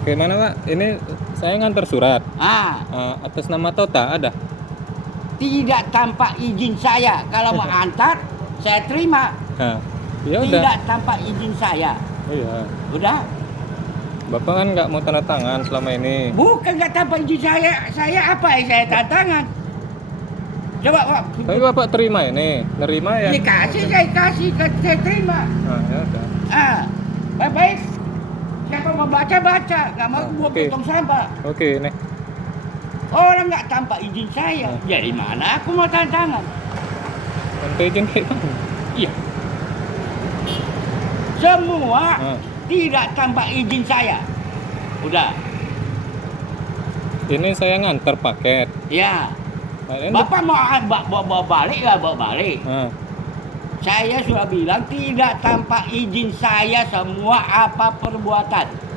Gimana Pak? Ini saya ngantar surat. Ah, Atas nama Tota ada? tidak tanpa izin saya. Kalau mau antar, saya terima. Ya udah. Tidak tanpa izin saya. Iya. Udah? Bapak kan nggak mau tanda tangan selama ini. Bukan nggak tanpa izin saya. Saya apa yang saya tanda tangan? Coba Pak. Tapi Bapak terima ini, nerima ya? Dikasih, saya kasih, saya terima. Ya udah. Baik-baik. Siapa mau baca, nggak mau buat Oke. potong sampah. Oke, nih. Orang nggak tanpa izin saya. Jadi mana aku mau tanda tangan? Tanpa izin kayak mana? Iya. Semua tidak tanpa izin saya. Udah. Ini saya ngantar paket. Ya. Nah, ini Bapak mau bawa balik nggak bawa balik? Saya sudah bilang tidak tanpa izin saya semua apa perbuatan.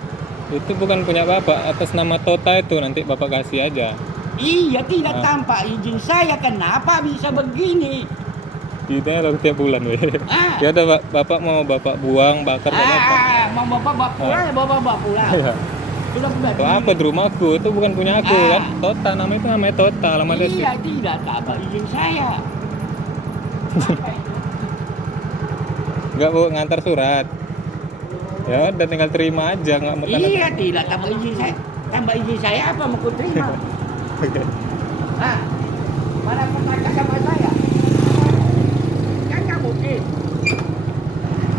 itu bukan punya Bapak, atas nama Tota itu nanti Bapak kasih aja. Iya, tidak tanpa izin saya. Kenapa bisa begini? Kita harus tiap bulan, weh. Ya udah Bapak mau Bapak buang, bakar Bapak. Mau bapak bawa pulang, bawa pulang. Iya. Sudah Itu apa di rumahku? Itu bukan punya aku kan? Tota, namanya Tota, alamat Iya, resmi. tidak tanpa izin saya. Enggak Bu, ngantar surat. Ya udah tinggal terima aja, nggak mau tanda Iya, tidak tanpa izin saya. Tanpa izin saya apa mau ku terima? Oke. Mana pernah sama saya? Kan nggak mungkin.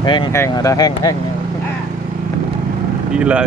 Heng, ada heng. Gila.